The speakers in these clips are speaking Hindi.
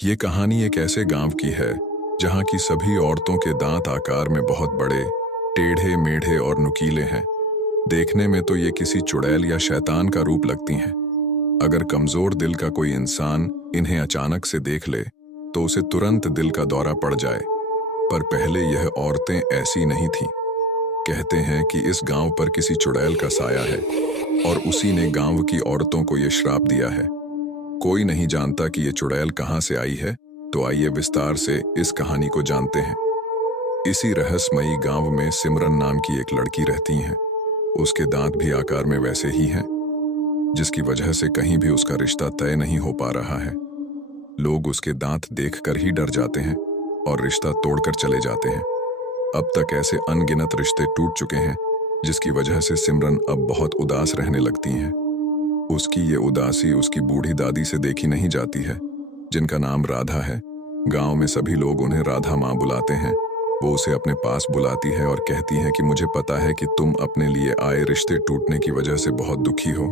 ये कहानी एक ऐसे गांव की है जहां की सभी औरतों के दांत आकार में बहुत बड़े, टेढ़े मेढ़े और नुकीले हैं। देखने में तो ये किसी चुड़ैल या शैतान का रूप लगती हैं। अगर कमजोर दिल का कोई इंसान इन्हें अचानक से देख ले तो उसे तुरंत दिल का दौरा पड़ जाए। पर पहले यह औरतें ऐसी नहीं थीं। कहते हैं कि इस गांव पर किसी चुड़ैल का साया है और उसी ने गांव की औरतों को ये श्राप दिया है। कोई नहीं जानता कि ये चुड़ैल कहां से आई है, तो आइए विस्तार से इस कहानी को जानते हैं। इसी रहस्यमयी गांव में सिमरन नाम की एक लड़की रहती हैं। उसके दांत भी आकार में वैसे ही हैं, जिसकी वजह से कहीं भी उसका रिश्ता तय नहीं हो पा रहा है। लोग उसके दांत देखकर ही डर जाते हैं और रिश्ता तोड़कर चले जाते हैं। अब तक ऐसे अनगिनत रिश्ते टूट चुके हैं, जिसकी वजह से सिमरन अब बहुत उदास रहने लगती हैं। उसकी ये उदासी उसकी बूढ़ी दादी से देखी नहीं जाती है, जिनका नाम राधा है। गांव में सभी लोग उन्हें राधा माँ बुलाते हैं। वो उसे अपने पास बुलाती है और कहती है कि मुझे पता है कि तुम अपने लिए आए रिश्ते टूटने की वजह से बहुत दुखी हो,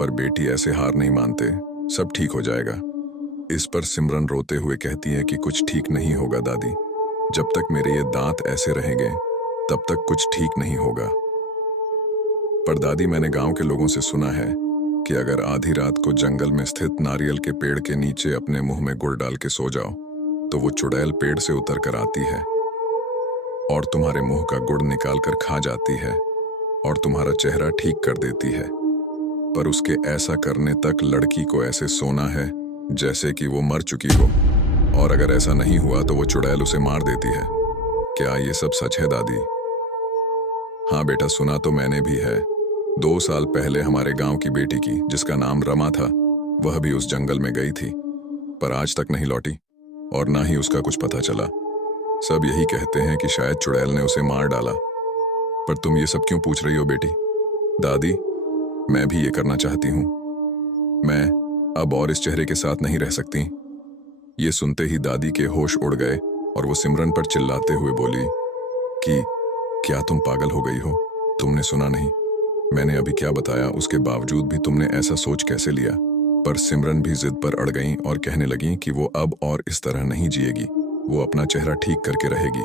पर बेटी ऐसे हार नहीं मानते, सब ठीक हो जाएगा। इस पर सिमरन रोते हुए कहती है कि कुछ ठीक नहीं होगा दादी, जब तक मेरे ये दांत ऐसे रहेंगे तब तक कुछ ठीक नहीं होगा। पर दादी, मैंने गांव के लोगों से सुना है कि अगर आधी रात को जंगल में स्थित नारियल के पेड़ के नीचे अपने मुंह में गुड़ डाल के सो जाओ तो वो चुड़ैल पेड़ से उतर कर आती है और तुम्हारे मुंह का गुड़ निकाल कर खा जाती है और तुम्हारा चेहरा ठीक कर देती है। पर उसके ऐसा करने तक लड़की को ऐसे सोना है जैसे कि वो मर चुकी हो, और अगर ऐसा नहीं हुआ तो वो चुड़ैल उसे मार देती है। क्या ये सब सच है दादी? हाँ बेटा, सुना तो मैंने भी है। 2 साल पहले हमारे गांव की बेटी की, जिसका नाम रमा था, वह भी उस जंगल में गई थी, पर आज तक नहीं लौटी और ना ही उसका कुछ पता चला। सब यही कहते हैं कि शायद चुड़ैल ने उसे मार डाला। पर तुम ये सब क्यों पूछ रही हो बेटी? दादी, मैं भी ये करना चाहती हूँ। मैं अब और इस चेहरे के साथ नहीं रह सकती। ये सुनते ही दादी के होश उड़ गए और वो सिमरन पर चिल्लाते हुए बोली कि क्या तुम पागल हो गई हो? तुमने सुना नहीं? मैंने अभी क्या बताया, उसके बावजूद भी तुमने ऐसा सोच कैसे लिया? पर सिमरन भी जिद पर अड़ गईं और कहने लगीं कि वो अब और इस तरह नहीं जिएगी। वो अपना चेहरा ठीक करके रहेगी,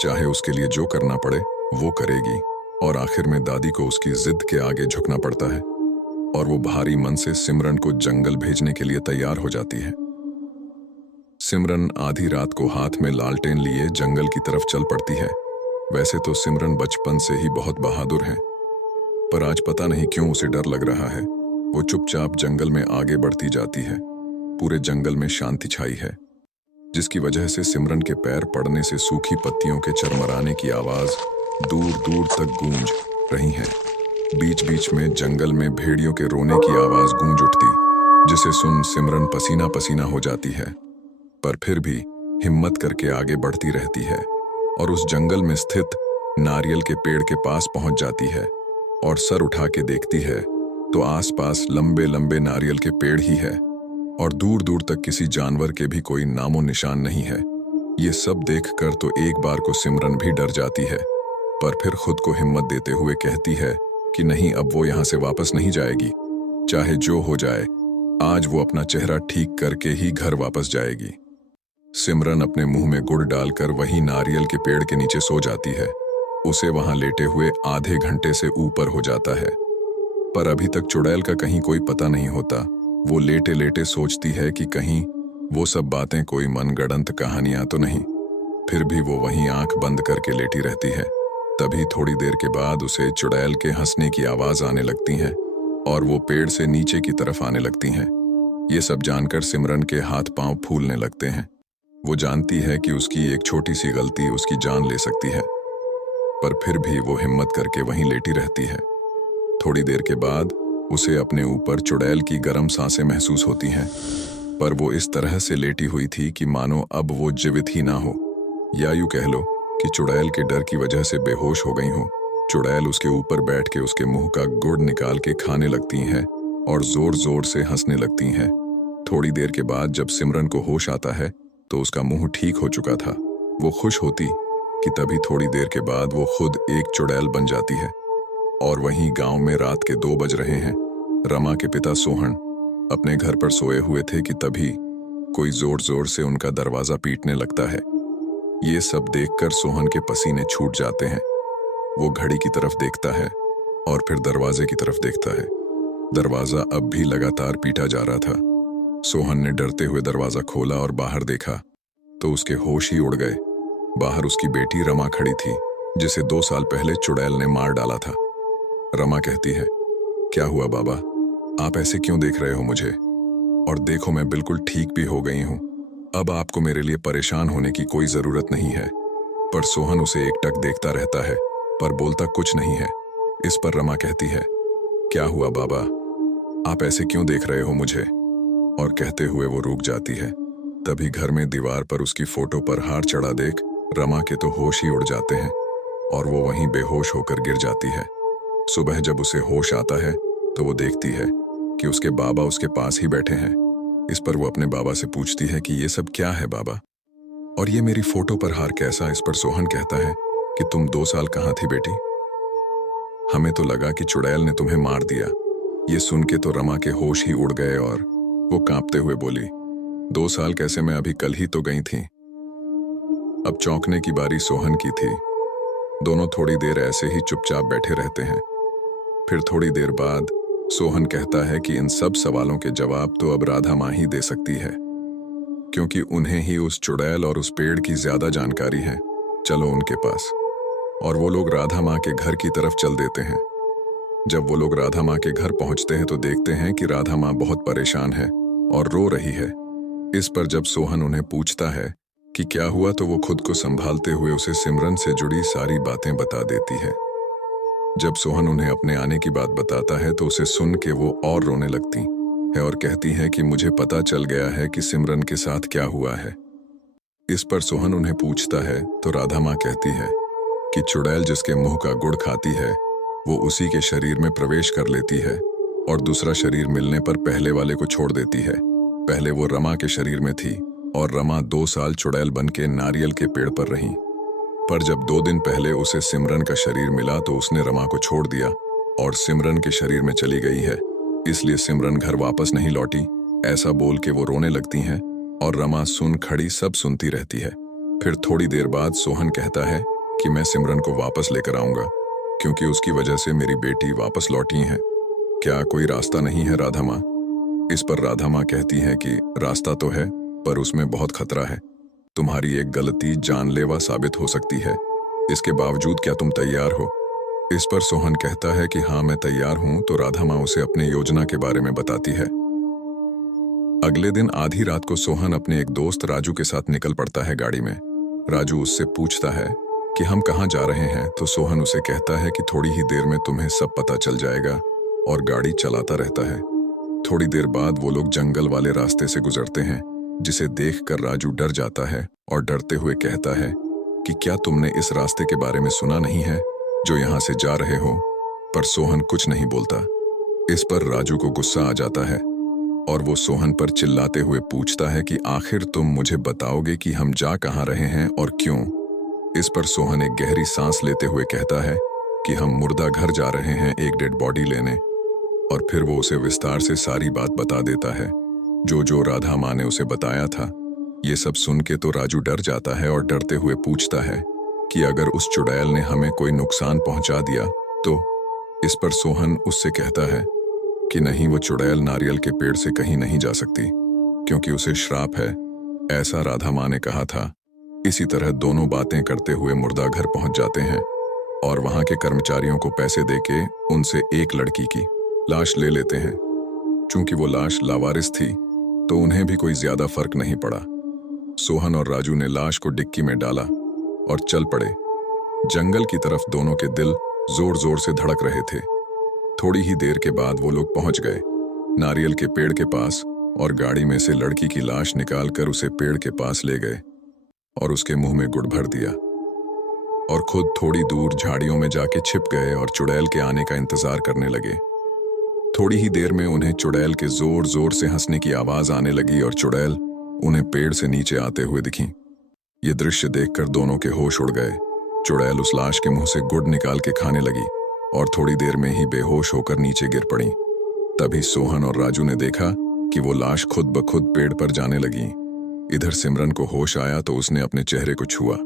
चाहे उसके लिए जो करना पड़े वो करेगी। और आखिर में दादी को उसकी जिद के आगे झुकना पड़ता है और वो भारी मन से सिमरन को जंगल भेजने के लिए तैयार हो जाती है। सिमरन आधी रात को हाथ में लालटेन लिए जंगल की तरफ चल पड़ती है। वैसे तो सिमरन बचपन से ही बहुत बहादुर है, पर आज पता नहीं क्यों उसे डर लग रहा है। वो चुपचाप जंगल में आगे बढ़ती जाती है। पूरे जंगल में शांति छाई है, जिसकी वजह से सिमरन के पैर पड़ने से सूखी पत्तियों के चरमराने की आवाज दूर दूर तक गूंज रही है। बीच बीच में जंगल में भेड़ियों के रोने की आवाज गूंज उठती, जिसे सुन सिमरन पसीना पसीना हो जाती है, पर फिर भी हिम्मत करके आगे बढ़ती रहती है और उस जंगल में स्थित नारियल के पेड़ के पास पहुंच जाती है और सर उठा के देखती है तो आसपास लंबे लंबे नारियल के पेड़ ही है और दूर दूर तक किसी जानवर के भी कोई नामो निशान नहीं है। ये सब देखकर तो एक बार को सिमरन भी डर जाती है, पर फिर खुद को हिम्मत देते हुए कहती है कि नहीं, अब वो यहाँ से वापस नहीं जाएगी। चाहे जो हो जाए, आज वो अपना चेहरा ठीक करके ही घर वापस जाएगी। सिमरन अपने मुंह में गुड़ डालकर वही नारियल के पेड़ के नीचे सो जाती है। उसे वहां लेटे हुए आधे घंटे से ऊपर हो जाता है, पर अभी तक चुड़ैल का कहीं कोई पता नहीं होता। वो लेटे लेटे सोचती है कि कहीं वो सब बातें कोई मनगढ़ंत कहानियां तो नहीं। फिर भी वो वहीं आंख बंद करके लेटी रहती है। तभी थोड़ी देर के बाद उसे चुड़ैल के हंसने की आवाज आने लगती है और वो पेड़ से नीचे की तरफ आने लगती हैं। ये सब जानकर सिमरन के हाथ पांव फूलने लगते हैं। वो जानती है कि उसकी एक छोटी सी गलती उसकी जान ले सकती है, पर फिर भी वो हिम्मत करके वहीं लेटी रहती है। थोड़ी देर के बाद उसे अपने ऊपर चुड़ैल की गर्म सांसें महसूस होती हैं, पर वो इस तरह से लेटी हुई थी कि मानो अब वो जीवित ही ना हो, या यूं कह लो कि चुड़ैल के डर की वजह से बेहोश हो गई हो। चुड़ैल उसके ऊपर बैठ के उसके मुंह का गुड़ निकाल के खाने लगती हैं और जोर जोर से हंसने लगती हैं। थोड़ी देर के बाद जब सिमरन को होश आता है तो उसका मुंह ठीक हो चुका था। वो खुश होती कि तभी थोड़ी देर के बाद वो खुद एक चुड़ैल बन जाती है। और वहीं गांव में रात के 2 बज रहे हैं। रमा के पिता सोहन अपने घर पर सोए हुए थे कि तभी कोई जोर जोर से उनका दरवाजा पीटने लगता है। ये सब देखकर सोहन के पसीने छूट जाते हैं। वो घड़ी की तरफ देखता है और फिर दरवाजे की तरफ देखता है। दरवाजा अब भी लगातार पीटा जा रहा था। सोहन ने डरते हुए दरवाजा खोला और बाहर देखा तो उसके होश ही उड़ गए। बाहर उसकी बेटी रमा खड़ी थी, जिसे 2 साल पहले चुड़ैल ने मार डाला था। रमा कहती है, क्या हुआ बाबा, आप ऐसे क्यों देख रहे हो मुझे? और देखो, मैं बिल्कुल ठीक भी हो गई हूं। अब आपको मेरे लिए परेशान होने की कोई जरूरत नहीं है। पर सोहन उसे एकटक देखता रहता है पर बोलता कुछ नहीं है। इस पर रमा कहती है, क्या हुआ बाबा, आप ऐसे क्यों देख रहे हो मुझे? और कहते हुए वो रुक जाती है। तभी घर में दीवार पर उसकी फोटो पर हार चढ़ा देख रमा के तो होश ही उड़ जाते हैं और वो वहीं बेहोश होकर गिर जाती है। सुबह जब उसे होश आता है तो वो देखती है कि उसके बाबा उसके पास ही बैठे हैं। इस पर वो अपने बाबा से पूछती है कि ये सब क्या है बाबा, और ये मेरी फोटो पर हार कैसा? इस पर सोहन कहता है कि तुम 2 साल कहाँ थी बेटी? हमें तो लगा कि चुड़ैल ने तुम्हें मार दिया। ये सुन के तो रमा के होश ही उड़ गए और वो कांपते हुए बोली, 2 साल कैसे, मैं अभी कल ही तो गई थी। अब चौंकने की बारी सोहन की थी। दोनों थोड़ी देर ऐसे ही चुपचाप बैठे रहते हैं। फिर थोड़ी देर बाद सोहन कहता है कि इन सब सवालों के जवाब तो अब राधा माँ ही दे सकती है, क्योंकि उन्हें ही उस चुड़ैल और उस पेड़ की ज्यादा जानकारी है। चलो उनके पास। और वो लोग राधा माँ के घर की तरफ चल देते हैं। जब वो लोग राधा माँ के घर पहुंचते हैं तो देखते हैं कि राधा माँ बहुत परेशान है और रो रही है। इस पर जब सोहन उन्हें पूछता है कि क्या हुआ तो वो खुद को संभालते हुए उसे सिमरन से जुड़ी सारी बातें बता देती है। जब सोहन उन्हें अपने आने की बात बताता है तो उसे सुन के वो और रोने लगती है और कहती है कि मुझे पता चल गया है कि सिमरन के साथ क्या हुआ है। इस पर सोहन उन्हें पूछता है तो राधा माँ कहती है कि चुड़ैल जिसके मुंह का गुड़ खाती है वो उसी के शरीर में प्रवेश कर लेती है और दूसरा शरीर मिलने पर पहले वाले को छोड़ देती है। पहले वो रमा के शरीर में थी और रमा 2 साल चुड़ैल बन के नारियल के पेड़ पर रही। पर जब 2 दिन पहले उसे सिमरन का शरीर मिला तो उसने रमा को छोड़ दिया और सिमरन के शरीर में चली गई है, इसलिए सिमरन घर वापस नहीं लौटी। ऐसा बोल के वो रोने लगती हैं और रमा सुन खड़ी सब सुनती रहती है। फिर थोड़ी देर बाद सोहन कहता है कि मैं सिमरन को वापस लेकर आऊंगा, क्योंकि उसकी वजह से मेरी बेटी वापस लौटी है। क्या कोई रास्ता नहीं है राधा माँ? इस पर राधा माँ कहती है कि रास्ता तो है, पर उसमें बहुत खतरा है। तुम्हारी एक गलती जानलेवा साबित हो सकती है। इसके बावजूद क्या तुम तैयार हो? इस पर सोहन कहता है कि हाँ मैं तैयार हूं। तो राधा माँ उसे अपनी योजना के बारे में बताती है। अगले दिन आधी रात को सोहन अपने एक दोस्त राजू के साथ निकल पड़ता है गाड़ी में। राजू उससे पूछता है कि हम कहाँ जा रहे हैं, तो सोहन उसे कहता है कि थोड़ी ही देर में तुम्हें सब पता चल जाएगा, और गाड़ी चलाता रहता है। थोड़ी देर बाद वो लोग जंगल वाले रास्ते से गुजरते हैं, जिसे देखकर राजू डर जाता है और डरते हुए कहता है कि क्या तुमने इस रास्ते के बारे में सुना नहीं है जो यहाँ से जा रहे हो? पर सोहन कुछ नहीं बोलता। इस पर राजू को गुस्सा आ जाता है और वो सोहन पर चिल्लाते हुए पूछता है कि आखिर तुम मुझे बताओगे कि हम जा कहाँ रहे हैं और क्यों? इस पर सोहन एक गहरी सांस लेते हुए कहता है कि हम मुर्दा घर जा रहे हैं एक डेड बॉडी लेने। और फिर वो उसे विस्तार से सारी बात बता देता है जो जो राधा माँ ने उसे बताया था। ये सब सुन के तो राजू डर जाता है और डरते हुए पूछता है कि अगर उस चुड़ैल ने हमें कोई नुकसान पहुंचा दिया तो? इस पर सोहन उससे कहता है कि नहीं, वो चुड़ैल नारियल के पेड़ से कहीं नहीं जा सकती, क्योंकि उसे श्राप है, ऐसा राधा माँ ने कहा था। इसी तरह दोनों बातें करते हुए मुर्दा घर पहुंच जाते हैं और वहां के कर्मचारियों को पैसे देके उनसे एक लड़की की लाश ले लेते हैं। चूंकि वो लाश लावारिस थी तो उन्हें भी कोई ज्यादा फर्क नहीं पड़ा। सोहन और राजू ने लाश को डिक्की में डाला और चल पड़े। जंगल की तरफ दोनों के दिल जोर जोर से धड़क रहे थे। थोड़ी ही देर के बाद वो लोग पहुंच गए नारियल के पेड़ के पास और गाड़ी में से लड़की की लाश निकालकर उसे पेड़ के पास ले गए और उसके मुंह में गुड़ भर दिया और खुद थोड़ी दूर झाड़ियों में जाके छिप गए और चुड़ैल के आने का इंतजार करने लगे। थोड़ी ही देर में उन्हें चुड़ैल के जोर जोर से हंसने की आवाज आने लगी और चुड़ैल उन्हें पेड़ से नीचे आते हुए दिखी। ये दृश्य देखकर दोनों के होश उड़ गए। चुड़ैल उस लाश के मुंह से गुड़ निकाल के खाने लगी और थोड़ी देर में ही बेहोश होकर नीचे गिर पड़ी। तभी सोहन और राजू ने देखा कि वो लाश खुद ब खुद पेड़ पर जाने लगी। इधर सिमरन को होश आया तो उसने अपने चेहरे को छुआ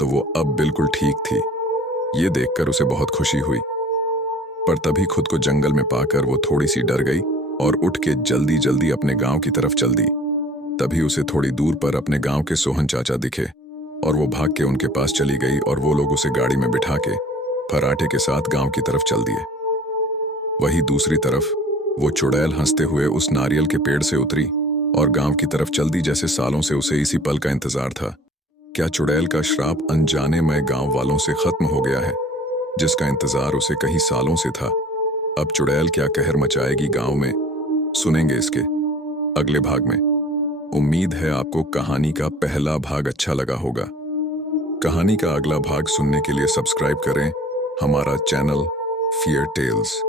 तो वो अब बिल्कुल ठीक थी। ये देखकर उसे बहुत खुशी हुई, पर तभी खुद को जंगल में पाकर वो थोड़ी सी डर गई और उठ के जल्दी जल्दी अपने गांव की तरफ चल दी। तभी उसे थोड़ी दूर पर अपने गांव के सोहन चाचा दिखे और वो भाग के उनके पास चली गई और वो लोग उसे गाड़ी में बिठा के फराटे के साथ गांव की तरफ चल दिए। वहीं दूसरी तरफ वो चुड़ैल हंसते हुए उस नारियल के पेड़ से उतरी और गांव की तरफ चल दी, जैसे सालों से उसे इसी पल का इंतजार था। क्या चुड़ैल का श्राप अनजाने में गांव वालों से खत्म हो गया है, जिसका इंतजार उसे कई सालों से था? अब चुड़ैल क्या कहर मचाएगी गांव में, सुनेंगे इसके अगले भाग में। उम्मीद है आपको कहानी का पहला भाग अच्छा लगा होगा। कहानी का अगला भाग सुनने के लिए सब्सक्राइब करें हमारा चैनल फियर टेल्स।